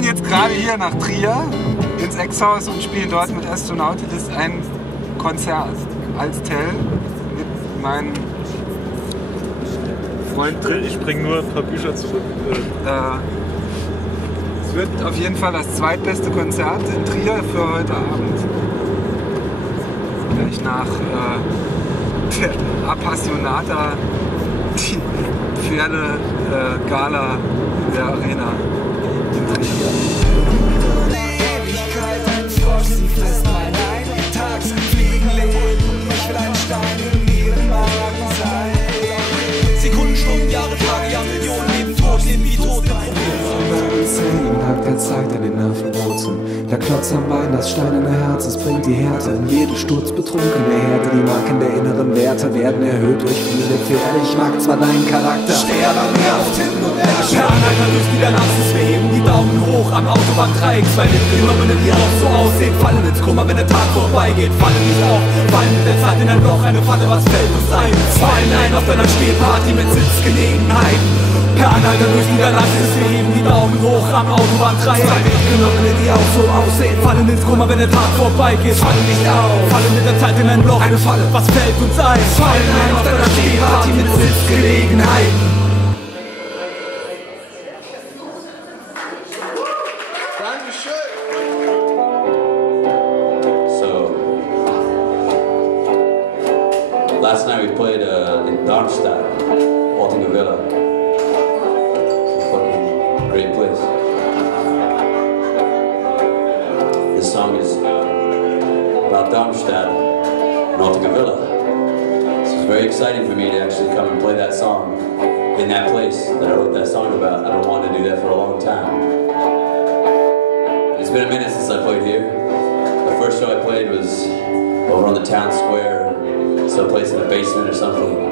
fahren jetzt gerade hier nach Trier ins Ex-Haus und spielen dort mit Astronautalis ein Konzert als Tell mit meinen Freunden. Ich bringe nur ein paar Bücher zurück. Es wird auf jeden Fall das zweitbeste Konzert in Trier für heute Abend. Gleich nach der Appassionata, die Pferde-Gala in der Arena in Trier. Ewigkeit, ein Frosch, sie frisst mein Ein. Tags fliegen Leben, ich will ein Stein in ihrem Magen sein. Sekunden, Stunden, Jahre, Tage, Jahr, Millionen, Leben tot, leben wie tote Probleme. Lag der Zeit an den Nervenwurzeln. Der Klotz am Bein, das steinerne Herz, es bringt die Härte in jeden Sturz betrunkene Herde. Die Marken der inneren Werte werden erhöht durch viele Pferde. Ich mag zwar deinen Charakter, steh aber mehr auf Titten und Ärsche. Fernhalter durch Niederlassens, wir heben die Daumen hoch am Autobahndreieck. Zwei Mitbewohner, die auch so aussehen, fallen ins Koma, wenn der Tag vorbeigeht. Fallen nicht auf, fallen mit der Zeit in ein Loch, eine Falle, was fällt uns ein? Fallen ein auf deiner Stehparty mit Sitzgelegenheiten. Per Anhalter durch Niederlassens, wir heben die Daumen hoch am Autobahndreieck. Zwei Mitbewohner, die auch so aussehen, fallen ins Koma, wenn der Tag vorbeigeht. Fallen nicht auf, fallen mit der Zeit in ein Loch, eine Falle, was fällt uns ein? Fallen ein auf deiner Stehparty mit Sitzgelegenheiten. Last night we played in Darmstadt, Villa. Fucking great place. This song is about Darmstadt and Villa. So it's very exciting for me to actually come and play that song in that place that I wrote that song about. I've been wanting to do that for a long time. It's been a minute since I played here. The first show I played was over on the town square, someplace in a basement or something.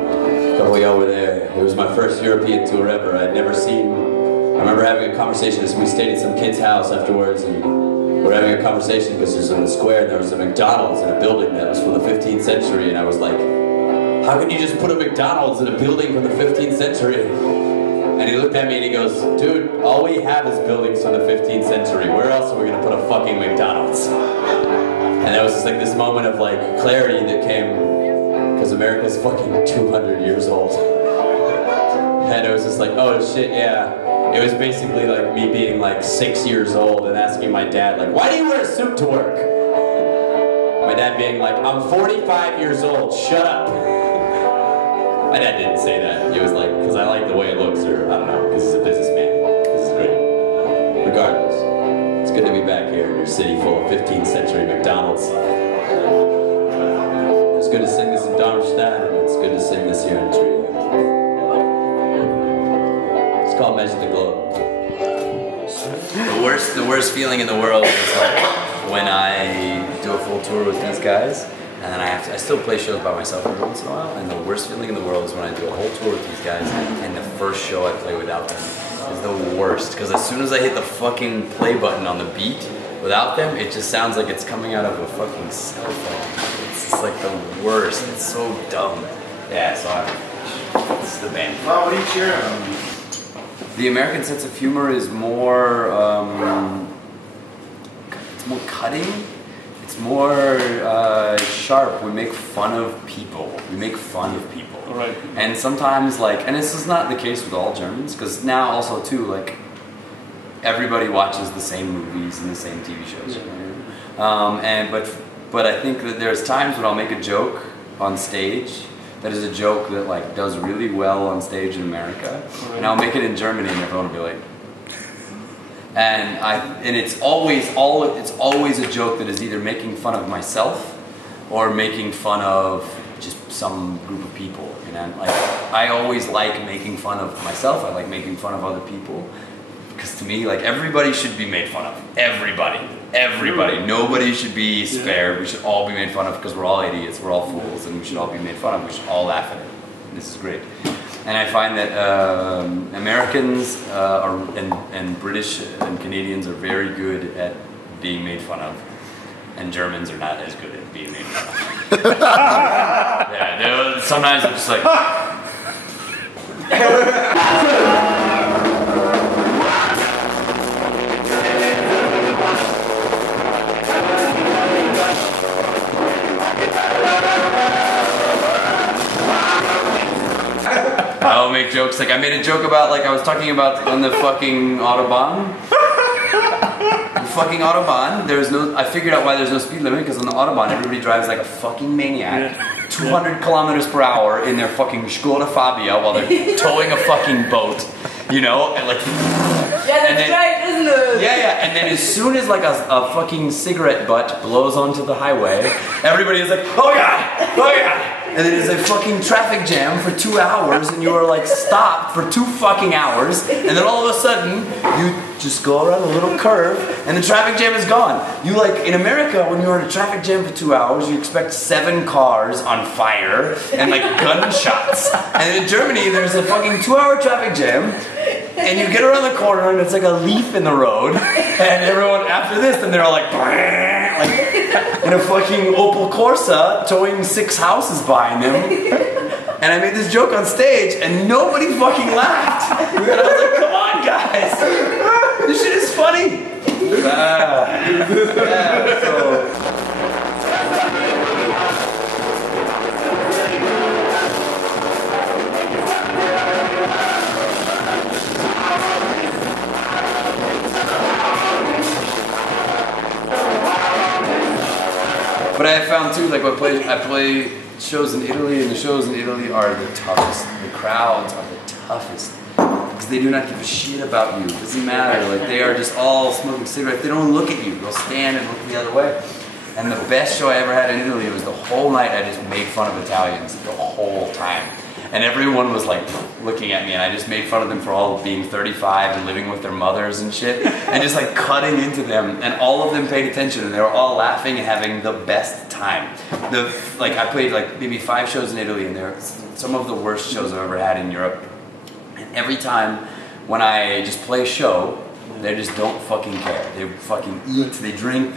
Got way over there. It was my first European tour ever. I'd never seen. I remember having a conversation. We stayed at some kid's house afterwards, and we were having a conversation because there's in the square and there was a McDonald's in a building that was from the 15th century, and I was like, how can you just put a McDonald's in a building from the 15th century? And he looked at me and he goes, dude, all we have is buildings from the 15th century. Where else are we gonna put a fucking McDonald's? And there was just like this moment of like clarity that came, because America's fucking 200 years old. And it was just like, oh shit, yeah. It was basically like me being like 6 years old and asking my dad, like, why do you wear a suit to work? My dad being like, I'm 45 years old, shut up. My dad didn't say that. He was like, because I like the way it looks, or I don't know, because he's a businessman. This is great. Regardless, it's good to be back here in your city full of 15th century McDonald's. It's good to sing this in Darmstadt, and it's good to sing this here in Trier. It's called Measure the Globe. The worst feeling in the world is like when I do a full tour with these guys, and then I still play shows by myself every once in a while, and the worst feeling in the world is when I do a whole tour with these guys, and the first show I play without them is the worst, because as soon as I hit the fucking play button on the beat, without them, it just sounds like it's coming out of a fucking cell phone. It's just like the worst. It's so dumb. Yeah, so this is the band. Wow, what are you cheering on? The American sense of humor is more, it's more cutting. It's more sharp. We make fun of people. We make fun of people. Right. And sometimes, like, and this is not the case with all Germans, because now also too, like, everybody watches the same movies and the same TV shows. Yeah. But I think that there's times when I'll make a joke on stage that is a joke that like does really well on stage in America, and I'll make it in Germany and everyone will be like, and it's always a joke that is either making fun of myself or making fun of just some group of people. You know, like I always like making fun of myself. I like making fun of other people. Because to me, like, everybody should be made fun of. Everybody. Everybody. Nobody should be spared. We should all be made fun of because we're all idiots, we're all fools, and we should all be made fun of. We should all laugh at it. This is great. And I find that Americans and British and Canadians are very good at being made fun of. And Germans are not as good at being made fun of. Yeah, sometimes I'm just like... make jokes. Like I made a joke about, like I was talking about on the fucking Autobahn. The fucking Autobahn, there's no, I figured out why there's no speed limit, because on the Autobahn everybody drives like a fucking maniac, 200 kilometers per hour in their fucking Skoda Fabia while they're towing a fucking boat, you know, and like... Yeah, that's right, isn't it? Yeah, and then as soon as like a fucking cigarette butt blows onto the highway, everybody is like, oh god, oh god! And then there's a fucking traffic jam for 2 hours, and you are like stopped for 2 fucking hours, and then all of a sudden, you just go around a little curve, and the traffic jam is gone. You like, in America, when you're in a traffic jam for 2 hours, you expect 7 cars on fire, and like gunshots. And in Germany, there's a fucking 2-hour traffic jam, and you get around the corner, and it's like a leaf in the road, and everyone, after this, then they're all like in a fucking Opel Corsa, towing 6 houses behind them. And I made this joke on stage, and nobody fucking laughed. And I was like, come on, guys. This shit is funny. But I have found too, like I play shows in Italy, and the shows in Italy are the toughest. The crowds are the toughest. Because they do not give a shit about you. It doesn't matter. Like they are just all smoking cigarettes. They don't look at you. They'll stand and look the other way. And the best show I ever had in Italy was the whole night I just made fun of Italians the whole time. And everyone was like looking at me, and I just made fun of them for all being 35 and living with their mothers and shit, and just like cutting into them, and all of them paid attention, and they were all laughing and having the best time. Like I played like maybe 5 shows in Italy, and they're some of the worst shows I've ever had in Europe. And every time when I just play a show, they just don't fucking care. They fucking eat, they drink,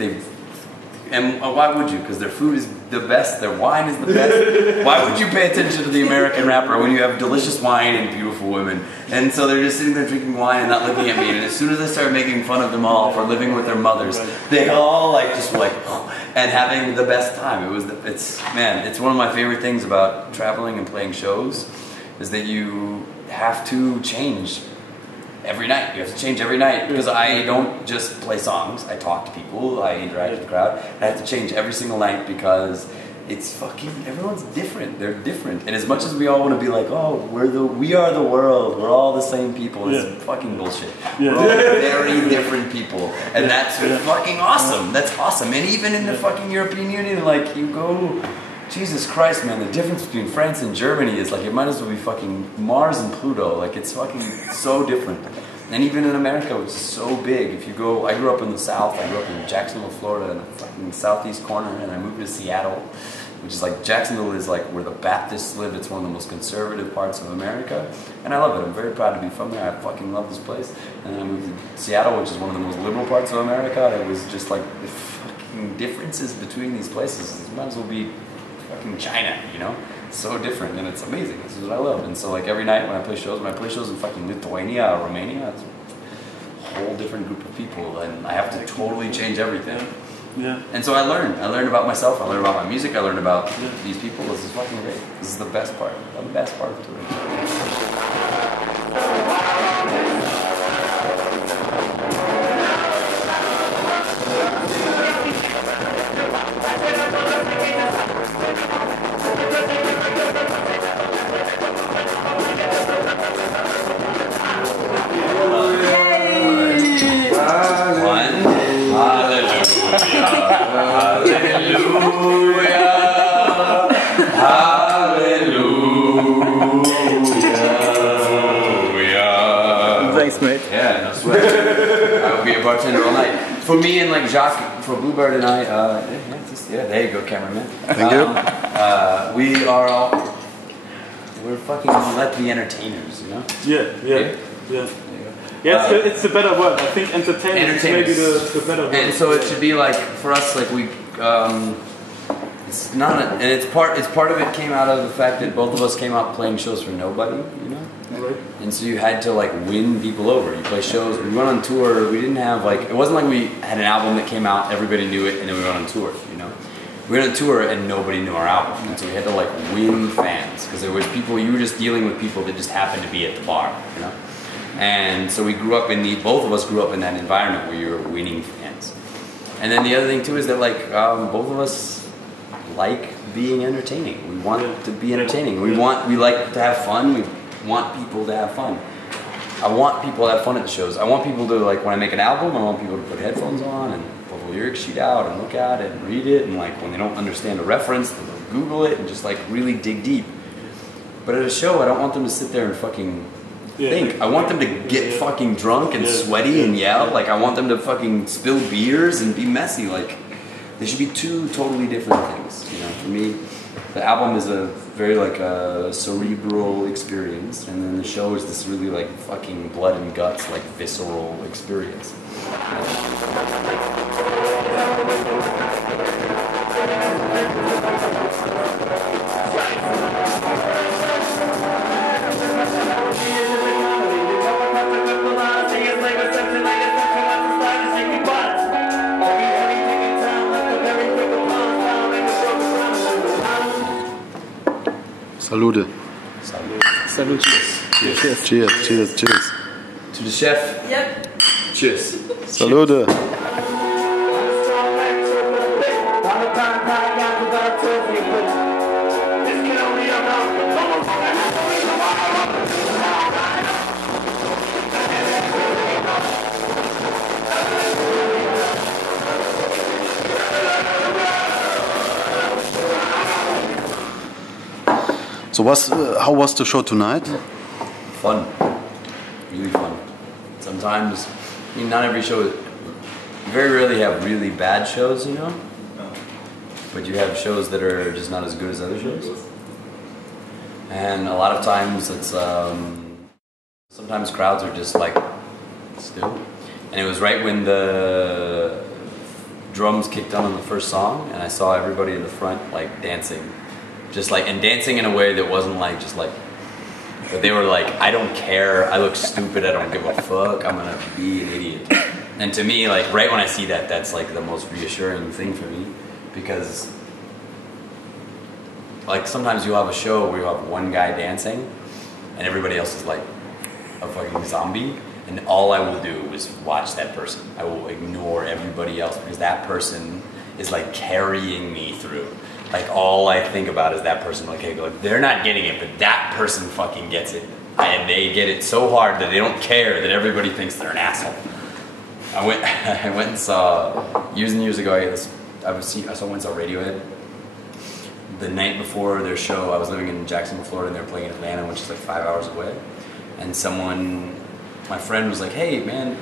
and why would you? Because their food is the best, their wine is the best. Why would you pay attention to the American rapper when you have delicious wine and beautiful women? And so they're just sitting there drinking wine and not looking at me. And as soon as I started making fun of them all for living with their mothers, they all like just were like, oh, and having the best time. It's one of my favorite things about traveling and playing shows is that you have to change. Every night. You have to change every night, because I don't just play songs. I talk to people, I interact with the crowd. I have to change every single night because it's fucking, everyone's different. They're different. And as much as we all want to be like, oh, we are the world, we're all the same people, it's fucking bullshit. We're all very different people. And that's fucking awesome. That's awesome. And even in the fucking European Union, like you go, Jesus Christ, man, the difference between France and Germany is like, it might as well be fucking Mars and Pluto. Like, it's fucking so different. And even in America, which is so big, if you go, I grew up in the South, I grew up in Jacksonville, Florida, in the fucking southeast corner, and I moved to Seattle, which is like, Jacksonville is like where the Baptists live. It's one of the most conservative parts of America. And I love it. I'm very proud to be from there. I fucking love this place. And then I moved to Seattle, which is one of the most liberal parts of America. It was just like, the fucking differences between these places. It might as well be fucking China, you know? It's so different, and it's amazing. This is what I love. And so like every night when I play shows in fucking Lithuania or Romania, it's a whole different group of people, and I have to totally change everything. Yeah. And so I learn about myself, I learn about my music, I learn about these people. This is fucking great. This is the best part of touring. Thanks, mate. Yeah, no sweat. I will be a bartender all night. For me and like Jacques, for Bluebird and I, there you go, cameraman. Thank you. We're fucking let be entertainers, you know? Yeah. Yeah, it's a better word. I think entertainment is maybe the better word. And so it should be like, for us, like it's not, and it's part of it came out of the fact that both of us came out playing shows for nobody, you know? Right. And so you had to like win people over. You play shows, we went on tour, we didn't have like, it wasn't like we had an album that came out, everybody knew it, and then we went on tour, you know? we were on a tour and nobody knew our album, and so we had to like win fans because there was people, you were just dealing with people that just happened to be at the bar, you know. And so we grew up in both of us grew up in that environment where you were winning fans. And then the other thing too is that like both of us like being entertaining. We want to be entertaining. We like to have fun. We want people to have fun. I want people to have fun at the shows. I want people to, like, when I make an album, I want people to put headphones on and pull the lyric sheet out and look at it and read it, and like when they don't understand a reference, they'll Google it and just like really dig deep. But at a show, I don't want them to sit there and fucking think. I want them to get fucking drunk and sweaty and yell. Like, I want them to fucking spill beers and be messy. Like, they should be two totally different things. You know, for me, the album is a very like a cerebral experience, and then the show is this really like fucking blood and guts, like visceral experience. Salute. Salute. Cheers. Cheers, cheers, cheers. To the chef. Yep. Cheers. Salute. So how was the show tonight? Fun, really fun. Sometimes, I mean, not every show. You very rarely have really bad shows, you know. But you have shows that are just not as good as other shows. And a lot of times it's sometimes crowds are just like still. And it was right when the drums kicked on the first song, and I saw everybody in the front like dancing. Just like, and dancing in a way that wasn't like, just like, but they were like, I don't care, I look stupid, I don't give a fuck, I'm gonna be an idiot. And to me, like, right when I see that, that's like the most reassuring thing for me, because like sometimes you'll have a show where you have one guy dancing, and everybody else is like a fucking zombie, and all I will do is watch that person. I will ignore everybody else, because that person is like carrying me through. Like, all I think about is that person. Like, hey, look, they're not getting it, but that person fucking gets it. And they get it so hard that they don't care that everybody thinks they're an asshole. I went and saw, years and years ago, I went and saw Radiohead. The night before their show, I was living in Jacksonville, Florida, and they were playing in Atlanta, which is like 5 hours away. And my friend was like, hey, man,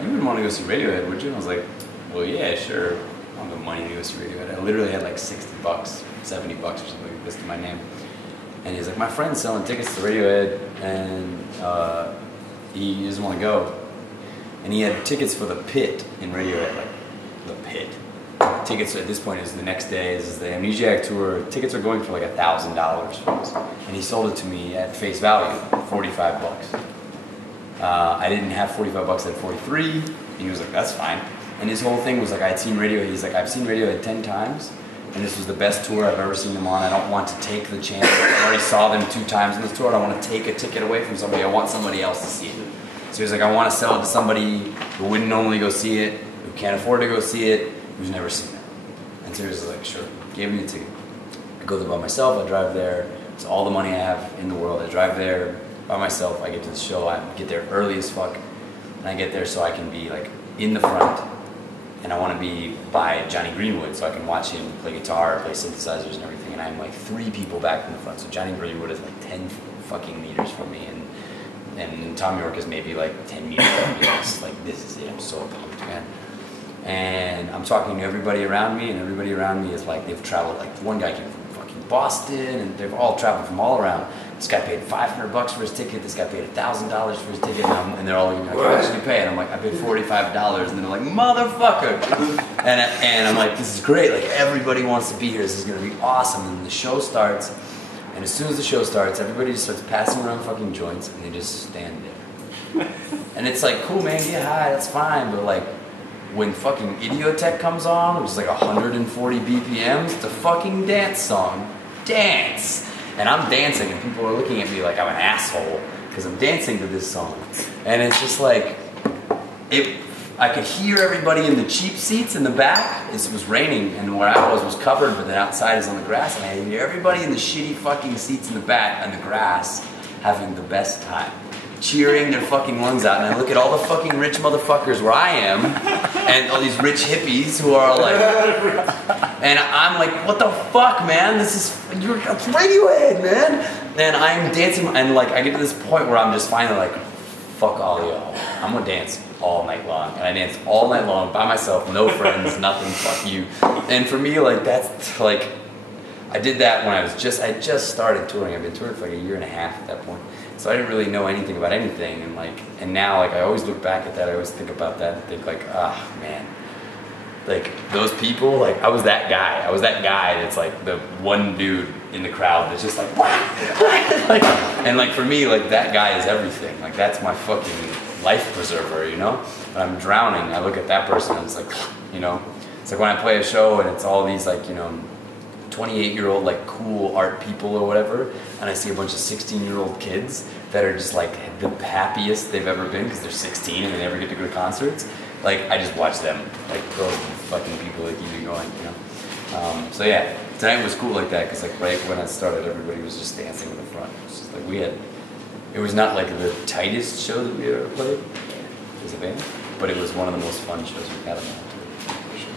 you wouldn't want to go see Radiohead, would you? And I was like, well, yeah, sure. I don't have money to go see Radiohead. I literally had like $60, $70 or something like this to my name. And he's like, my friend's selling tickets to Radiohead, and he doesn't want to go. And he had tickets for the Pit in Radiohead, like the Pit. Tickets at this point is the next day is the Amnesiac tour. Tickets are going for like $1,000 for us. And he sold it to me at face value, $45. I didn't have $45, I had 43. And he was like, that's fine. And his whole thing was like, I'd seen Radiohead. He's like, I've seen Radiohead 10 times, and this was the best tour I've ever seen them on. I don't want to take the chance. I already saw them 2 times in this tour. I don't want to take a ticket away from somebody. I want somebody else to see it. So he's like, I want to sell it to somebody who wouldn't normally go see it, who can't afford to go see it, who's never seen it. And so he was like, sure, gave me the ticket. I go there by myself. I drive there. It's all the money I have in the world. I drive there by myself. I get to the show. I get there early as fuck, and I get there so I can be like in the front. And I want to be by Johnny Greenwood so I can watch him play guitar, play synthesizers and everything. And I'm like 3 people back in the front. So Johnny Greenwood is like 10 fucking meters from me. And Tom York is maybe like 10 meters from me. It's like, this is it. I'm so pumped, man. And I'm talking to everybody around me, and everybody around me is like, they've traveled. Like, one guy came from fucking Boston, and they've all traveled from all around. This guy paid $500 for his ticket. This guy paid $1,000 for his ticket, and they're all like, "How much did you pay?" And I'm like, "I paid $45." And they're like, "Motherfucker!" and I'm like, "This is great. Like, everybody wants to be here. This is gonna be awesome." And the show starts, and as soon as the show starts, everybody just starts passing around fucking joints, and they just stand there. And it's like, cool, man, yeah, hi, that's fine, but like, when fucking Idiotech comes on, which is like 140 BPMs, it's a fucking dance song. Dance! And I'm dancing and people are looking at me like I'm an asshole because I'm dancing to this song. And it's just like, I could hear everybody in the cheap seats in the back. It was raining and where I was covered, but then outside is on the grass, and I could hear everybody in the shitty fucking seats in the back on the grass having the best time, cheering their fucking lungs out. And I look at all the fucking rich motherfuckers where I am, and all these rich hippies who are like, and I'm like, what the fuck, man? This is, it's Radiohead, man. And I'm dancing, and like, I get to this point where I'm just finally like, fuck all y'all. I'm gonna dance all night long. And I danced all night long by myself, no friends, nothing, fuck you. And for me, like, that's like, I did that when I just started touring. I've been touring for like a year and a half at that point. So I didn't really know anything about anything. And now, like, I always look back at that, I always think about that and think like, ah, man. Like, those people, like, I was that guy. I was that guy that's like the one dude in the crowd that's just like, like, and like for me, like, that guy is everything. Like, that's my fucking life preserver, you know? When I'm drowning, I look at that person and it's like, you know? It's like when I play a show and it's all these, like, you know, 28-year-old, like, cool art people or whatever, and I see a bunch of 16-year-old kids that are just like the happiest they've ever been because they're 16 and they never get to go to concerts. Like, I just watch them, like, those fucking people that keep me going, you know? So yeah, tonight was cool like that because, like, right when I started, everybody was just dancing in the front. It was just like, it was not like the tightest show that we ever played as a band, but it was one of the most fun shows we've had on the tour, for sure.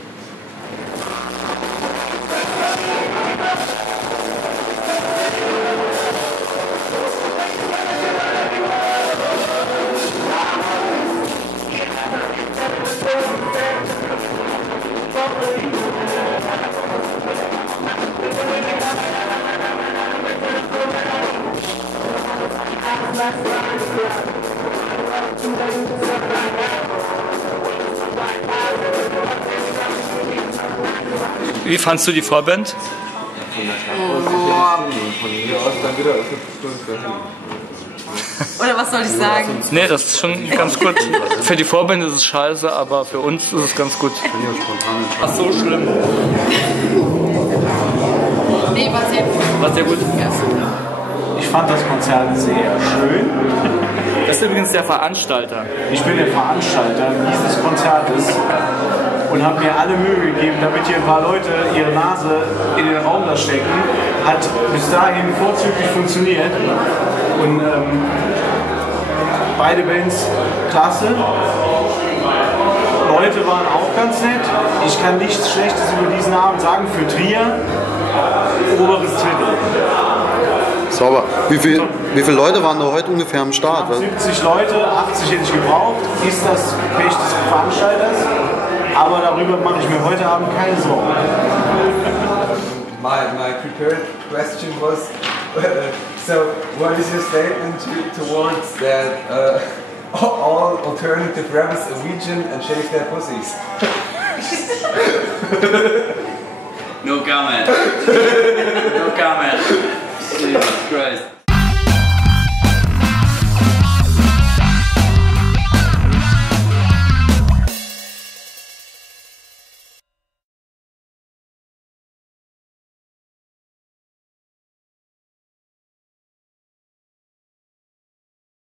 Wie fandst du die Vorband? Oder was soll ich sagen? Nee, das ist schon ganz gut. Für die Vorband ist es scheiße, aber für uns ist es ganz gut. Ach, so schlimm. Nee, war sehr gut. War sehr gut? Ja. Ich fand das Konzert sehr schön. Das ist übrigens der Veranstalter. Ich bin der Veranstalter dieses Konzertes und habe mir alle Mühe gegeben, damit hier ein paar Leute ihre Nase in den Raum da stecken. Hat bis dahin vorzüglich funktioniert. Und beide Bands klasse. Leute waren auch ganz nett. Ich kann nichts Schlechtes über diesen Abend sagen. Für Trier, oberes Drittel. Sauber. Wie viele Leute waren da heute ungefähr am Start? 70 Leute, 80 hätte ich gebraucht. Ist das Pech des Veranstalters? Aber darüber mache ich mir heute Abend keine Sorgen. My prepared question was, so what is your statement towards that all alternative rappers are vegan and shave their pussies? No comment. No comment. Jesus Christ.